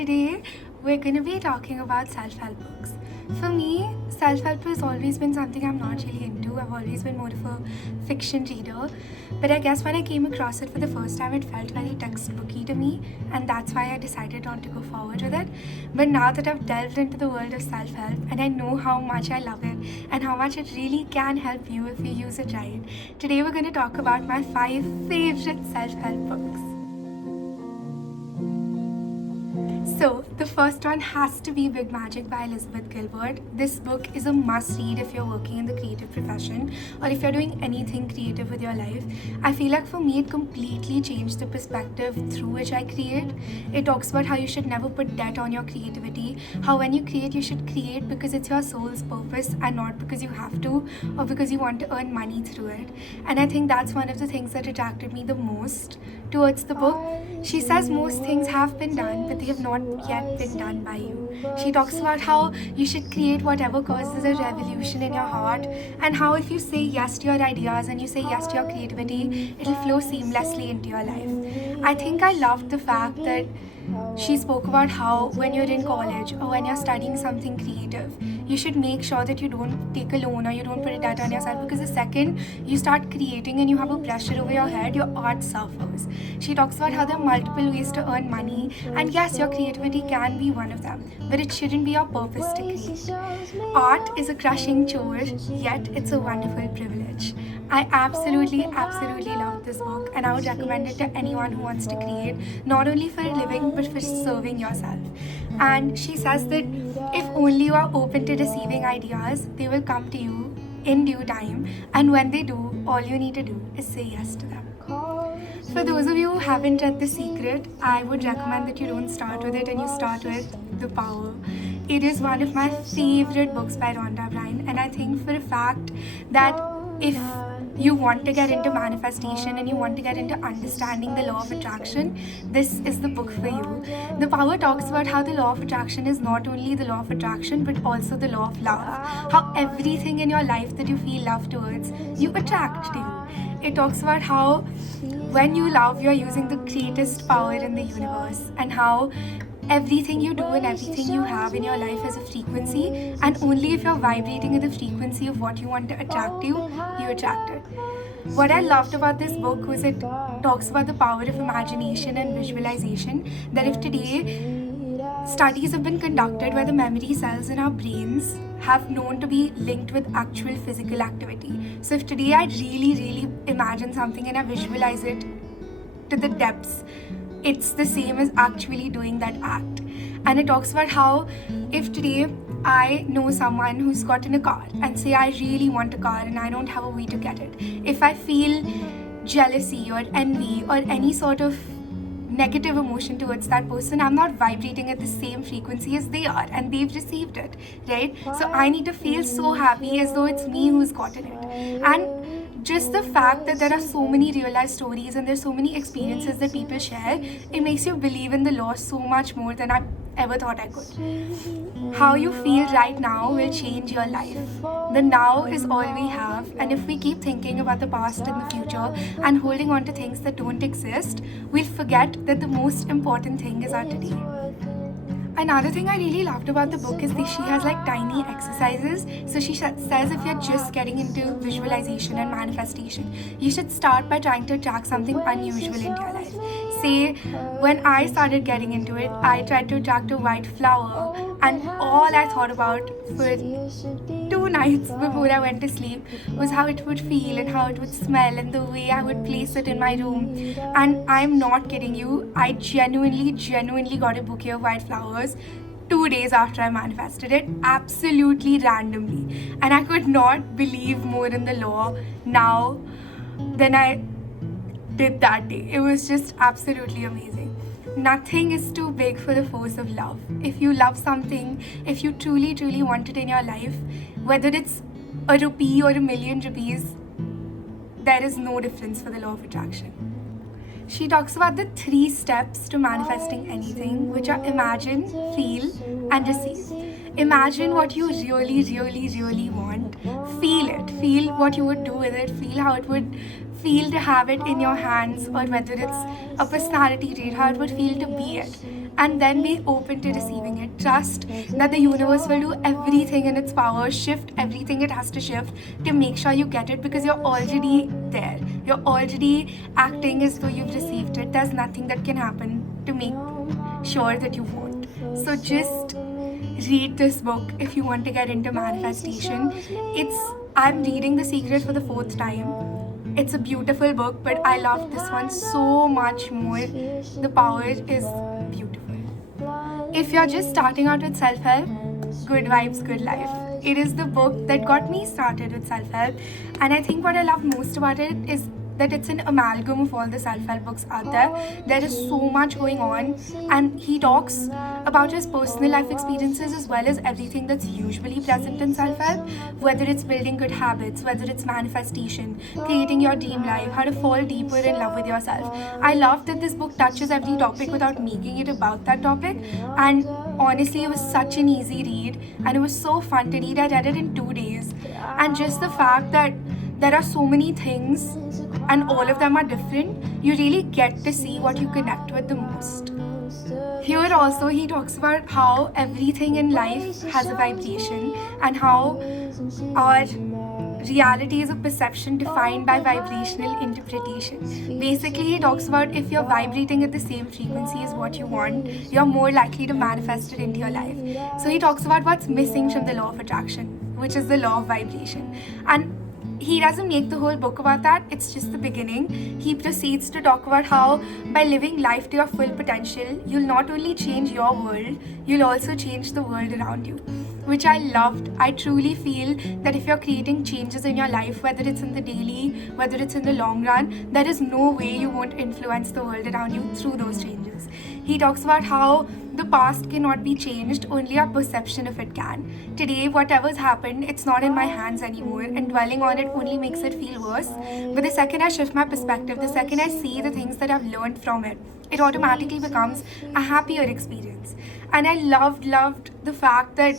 today we're going to be talking about self-help books. For me, self-help has always been something I'm not really into. I've always been more of a fiction reader. But I guess when I came across it for the first time, it felt very textbooky to me, and that's why I decided not to go forward with it. But now that I've delved into the world of self-help and I know how much I love it and how much it really can help you if you use it right, today we're going to talk about my 5 favorite self-help books. So, the first one has to be Big Magic by Elizabeth Gilbert. This book is a must-read if you're working in the creative profession or if you're doing anything creative with your life. I feel like for me, it completely changed the perspective through which I create. It talks about how you should never put debt on your creativity, how when you create, you should create because it's your soul's purpose and not because you have to or because you want to earn money through it. And I think that's one of the things that attracted me the most towards the book. She says most things have been done, but they have not yet been done by you. She talks about how you should create whatever causes a revolution in your heart, and how if you say yes to your ideas and you say yes to your creativity, it'll flow seamlessly into your life. I think I loved the fact that she spoke about how when you're in college or when you're studying something creative, you should make sure that you don't take a loan or you don't put a debt on yourself, because the second you start creating and you have a pressure over your head, your art suffers. She talks about how there are multiple ways to earn money, and yes, your creativity can be one of them, but it shouldn't be your purpose to create. Art is a crushing chore, yet it's a wonderful privilege. I absolutely love this book, and I would recommend it to anyone who wants to create, not only for a living but for serving yourself. And she says that if only you are open to receiving ideas, they will come to you in due time, and when they do, all you need to do is say yes to them. For those of you who haven't read The Secret, I would recommend that you don't start with it and you start with The Power. It is one of my favorite books by Rhonda Byrne, and I think for a fact that if you want to get into manifestation and you want to get into understanding the law of attraction, this is the book for you. The Power talks about how the law of attraction is not only the law of attraction but also the law of love. How everything in your life that you feel love towards, you attract to you. It talks about how when you love, you're using the greatest power in the universe, and how everything you do and everything you have in your life has a frequency, and only if you're vibrating at the frequency of what you want to attract you attract it. What I loved about this book was it talks about the power of imagination and visualization, that if today studies have been conducted where the memory cells in our brains have known to be linked with actual physical activity. So if today I really imagine something and I visualize it to the depths, it's the same as actually doing that act. And it talks about how if today I know someone who's gotten a car and say I really want a car and I don't have a way to get it, if I feel jealousy or envy or any sort of negative emotion towards that person, I'm not vibrating at the same frequency as they are, and they've received it, right? So I need to feel so happy as though it's me who's gotten it. And just the fact that there are so many real life stories and there's so many experiences that people share, it makes you believe in the law so much more than I ever thought I could. How you feel right now will change your life. The now is all we have, and if we keep thinking about the past and the future and holding on to things that don't exist, we'll forget that the most important thing is our today. Another thing I really loved about the book is that she has like tiny exercises. So she says if you're just getting into visualization and manifestation, you should start by trying to attract something unusual into your life. Say, when I started getting into it, I tried to attract a white flower, and all I thought about for 2 nights before I went to sleep was how it would feel and how it would smell and the way I would place it in my room. And I'm not kidding you, I genuinely got a bouquet of white flowers 2 days after I manifested it, absolutely randomly. And I could not believe more in the law now than I did that day. It was just absolutely amazing. Nothing is too big for the force of love. If you love something, if you truly want it in your life, whether it's a rupee or a million rupees, there is no difference for the law of attraction. She talks about the 3 steps to manifesting anything, which are imagine, feel, and receive. Imagine what you really want. Feel it. Feel what you would do with it. Feel how it would feel to have it in your hands, or whether it's a personality trait, how it would feel to be it. and then be open to receiving it. Trust that the universe will do everything in its power, shift everything it has to shift to make sure you get it, because you're already there. You're already acting as though you've received it. There's nothing that can happen to make sure that you won't. So just read this book if you want to get into manifestation. I'm reading The Secret for the 4th time. It's a beautiful book, but I love this one so much more. The power is beautiful. If you're just starting out with self-help, Good Vibes, Good Life. It is the book that got me started with self-help, and I think what I love most about it is that it's an amalgam of all the self-help books out there. There is so much going on, and he talks about his personal life experiences as well as everything that's usually present in self-help, whether it's building good habits, whether it's manifestation, creating your dream life, how to fall deeper in love with yourself. I love that this book touches every topic without making it about that topic, and honestly, it was such an easy read, and it was so fun to read. I read it in 2 days, and just the fact that there are so many things and all of them are different, you really get to see what you connect with the most. Here also he talks about how everything in life has a vibration, and how our reality is a perception defined by vibrational interpretation. Basically, he talks about if you're vibrating at the same frequency as what you want, you're more likely to manifest it into your life. So he talks about what's missing from the law of attraction, which is the law of vibration. And he doesn't make the whole book about that, it's just the beginning. He proceeds to talk about how by living life to your full potential, you'll not only change your world, you'll also change the world around you, which I loved. I truly feel that if you're creating changes in your life, whether it's in the daily, whether it's in the long run, there is no way you won't influence the world around you through those changes. He talks about how the past cannot be changed, only our perception of it can. Today, whatever's happened, it's not in my hands anymore, and dwelling on it only makes it feel worse. But the second I shift my perspective, the second I see the things that I've learned from it, it automatically becomes a happier experience. And I loved the fact that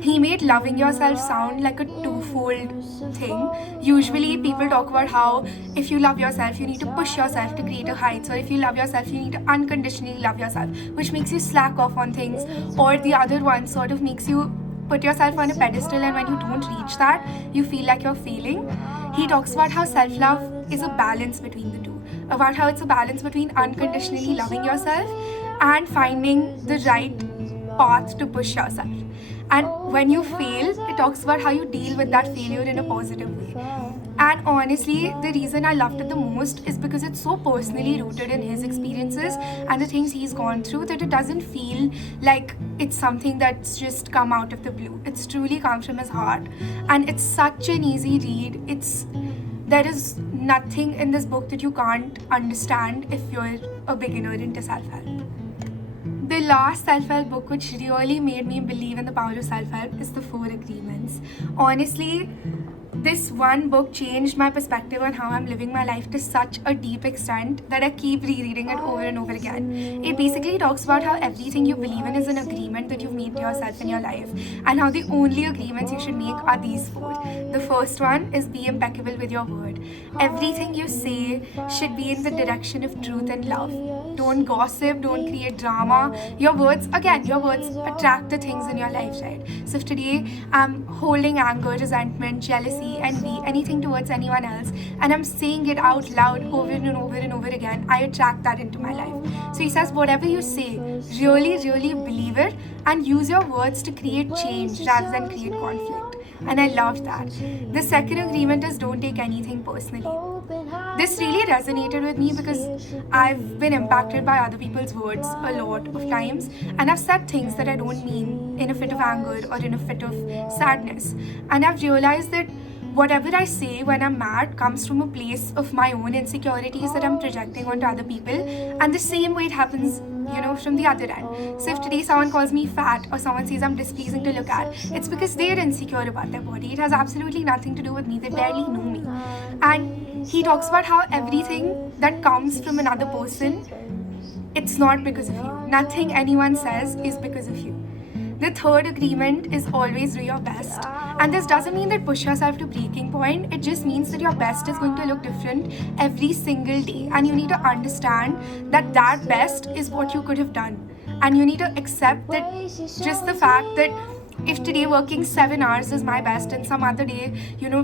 he made loving yourself sound like a twofold thing. Usually people talk about how if you love yourself, you need to push yourself to greater heights, or if you love yourself, you need to unconditionally love yourself, which makes you slack off on things, or the other one sort of makes you put yourself on a pedestal, and when you don't reach that, you feel like you're failing. He talks about how self-love is a balance between the two, about how it's a balance between unconditionally loving yourself and finding the right path to push yourself. And when you fail, it talks about how you deal with that failure in a positive way. And honestly, the reason I loved it the most is because it's so personally rooted in his experiences and the things he's gone through, that it doesn't feel like it's something that's just come out of the blue. It's truly come from his heart, and it's such an easy read. There is nothing in this book that you can't understand if you're a beginner into self-help. The last self-help book which really made me believe in the power of self-help is The 4 Agreements. Honestly, this one book changed my perspective on how I'm living my life to such a deep extent that I keep rereading it over and over again. It basically talks about how everything you believe in is an agreement that you've made to yourself in your life, and how the only agreements you should make are these 4. The first one is be impeccable with your word. Everything you say should be in the direction of truth and love. Don't gossip, don't create drama. Your words attract the things in your life, right? So if today I'm holding anger, resentment, jealousy, envy, anything towards anyone else, and I'm saying it out loud over and over and over again, I attract that into my life. So he says, whatever you say, really, really believe it, and use your words to create change rather than create conflict. And I loved that. The second agreement is don't take anything personally. This really resonated with me because I've been impacted by other people's words a lot of times, and I've said things that I don't mean in a fit of anger or in a fit of sadness. And I've realized that whatever I say when I'm mad comes from a place of my own insecurities that I'm projecting onto other people, and the same way it happens from the other end. So if today someone calls me fat or someone says I'm displeasing to look at, it's because they're insecure about their body. It has absolutely nothing to do with me. They barely know me. And he talks about how everything that comes from another person, it's not because of you. Nothing anyone says is because of you. The third agreement is always do your best. And this doesn't mean that push yourself to breaking point. It just means that your best is going to look different every single day. And you need to understand that that best is what you could have done. And you need to accept that just the fact that if today working 7 hours is my best and some other day,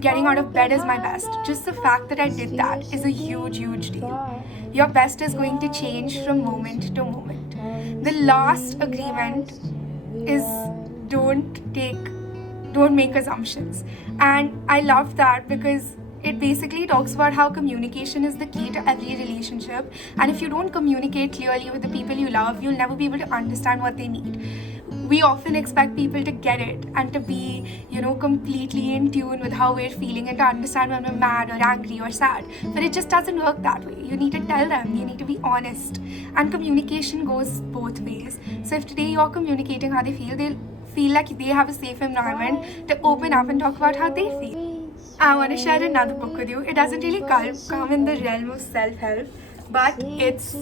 getting out of bed is my best, just the fact that I did that is a huge, huge deal. Your best is going to change from moment to moment. The last agreement is don't make assumptions. And I love that because it basically talks about how communication is the key to every relationship. And if you don't communicate clearly with the people you love, you'll never be able to understand what they need. We often expect people to get it and to be, completely in tune with how we're feeling and to understand when we're mad or angry or sad. But it just doesn't work that way. You need to tell them, you need to be honest. And communication goes both ways. So if today you're communicating how they feel, they'll feel like they have a safe environment to open up and talk about how they feel. I want to share another book with you. It doesn't really come in the realm of self-help, but it's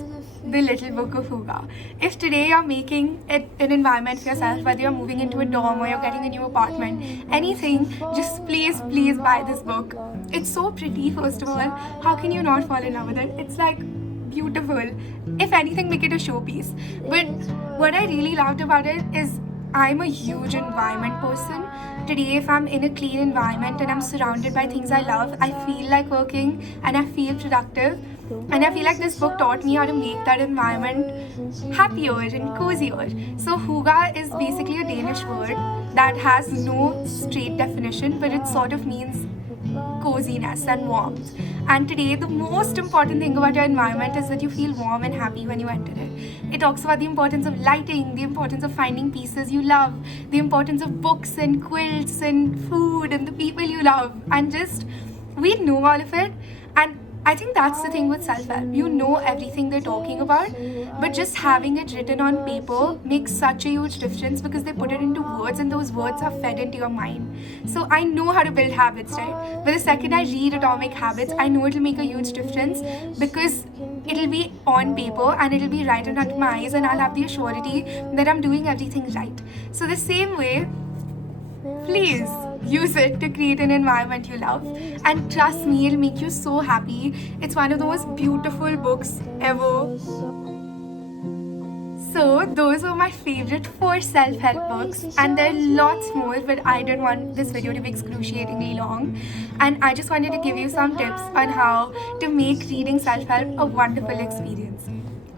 The Little Book of Hygge. If today you're making it an environment for yourself, whether you're moving into a dorm or you're getting a new apartment, anything, just please buy this book. It's so pretty, first of all. How can you not fall in love with it? It's like beautiful. If anything, make it a showpiece. But what I really loved about it is I'm a huge environment person. Today, if I'm in a clean environment and I'm surrounded by things I love, I feel like working and I feel productive. And I feel like this book taught me how to make that environment happier and cozier. So hygge is basically a Danish word that has no straight definition, but it sort of means coziness and warmth. And today, the most important thing about your environment is that you feel warm and happy when you enter it. It talks about the importance of lighting, the importance of finding pieces you love, the importance of books and quilts and food and the people you love. And just, we know all of it. And I think that's the thing with self-help. You know everything they're talking about, but just having it written on paper makes such a huge difference because they put it into words and those words are fed into your mind. So I know how to build habits, right? But the second I read Atomic Habits, I know it'll make a huge difference because it'll be on paper and it'll be right in front of my eyes and I'll have the assurity that I'm doing everything right. So the same way, please use it to create an environment you love, and trust me, it'll make you so happy. It's one of the most beautiful books ever. So those were my favorite 4 self-help books, and there are lots more, but I didn't want this video to be excruciatingly long, and I just wanted to give you some tips on how to make reading self-help a wonderful experience.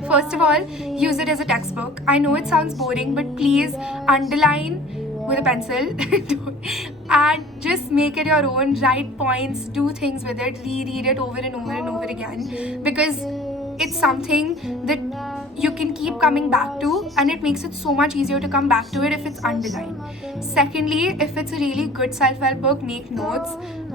First of all, use it as a textbook. I know it sounds boring, but please underline with a pencil and just make it your own. Write points, do things with it, reread it over and over and over again, because it's something that you can keep coming back to, and it makes it so much easier to come back to it if it's underlined. Secondly, if it's a really good self-help book, make notes.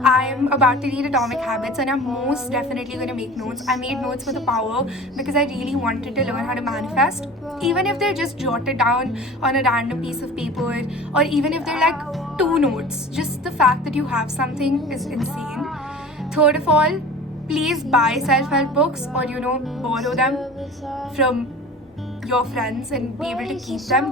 I am about to read Atomic Habits and I'm most definitely going to make notes. I made notes for The Power because I really wanted to learn how to manifest, even if they're just jotted down on a random piece of paper, or even if they're like 2 notes. Just the fact that you have something is insane. Third of all, please buy self-help books or borrow them from your friends and be able to keep them.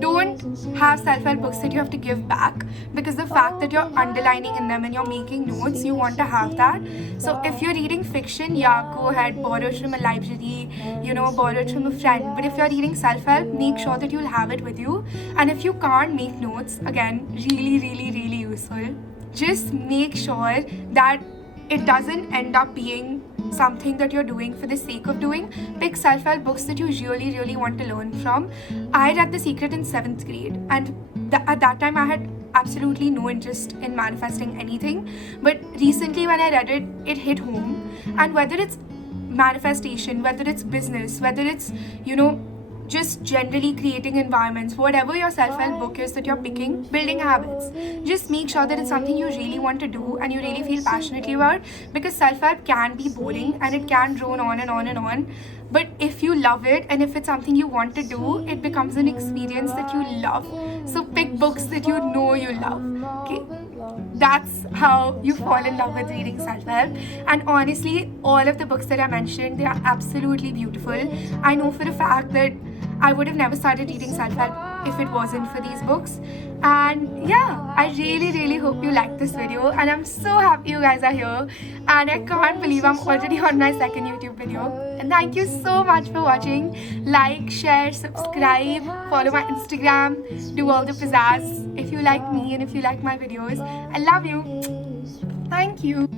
Don't have self-help books that you have to give back, because the fact that you're underlining in them and you're making notes, you want to have that. So if you're reading fiction, go ahead, borrow it from a library, borrow it from a friend. But if you're reading self-help, make sure that you'll have it with you. And if you can't make notes, again, really, really, really useful. Just make sure that it doesn't end up being something that you're doing for the sake of doing. Pick self-help books that you really, really want to learn from. I read The Secret in 7th grade, and at that time I had absolutely no interest in manifesting anything. But recently when I read it, it hit home. And whether it's manifestation, whether it's business, whether it's, just generally creating environments, whatever your self-help book is that you're picking, building habits, just make sure that it's something you really want to do and you really feel passionately about, because self-help can be boring and it can drone on and on and on. But if you love it and if it's something you want to do, it becomes an experience that you love. So pick books that you know you love. Okay, that's how you fall in love with reading self-help. And honestly, all of the books that I mentioned, they are absolutely beautiful. I know for a fact that I would have never started reading self-help if it wasn't for these books. And yeah, I really hope you liked this video, and I'm so happy you guys are here, and I can't believe I'm already on my second YouTube video. And thank you so much for watching. Like, share, subscribe, follow my Instagram, do all the pizzazz if you like me and if you like my videos. I love you. Thank you.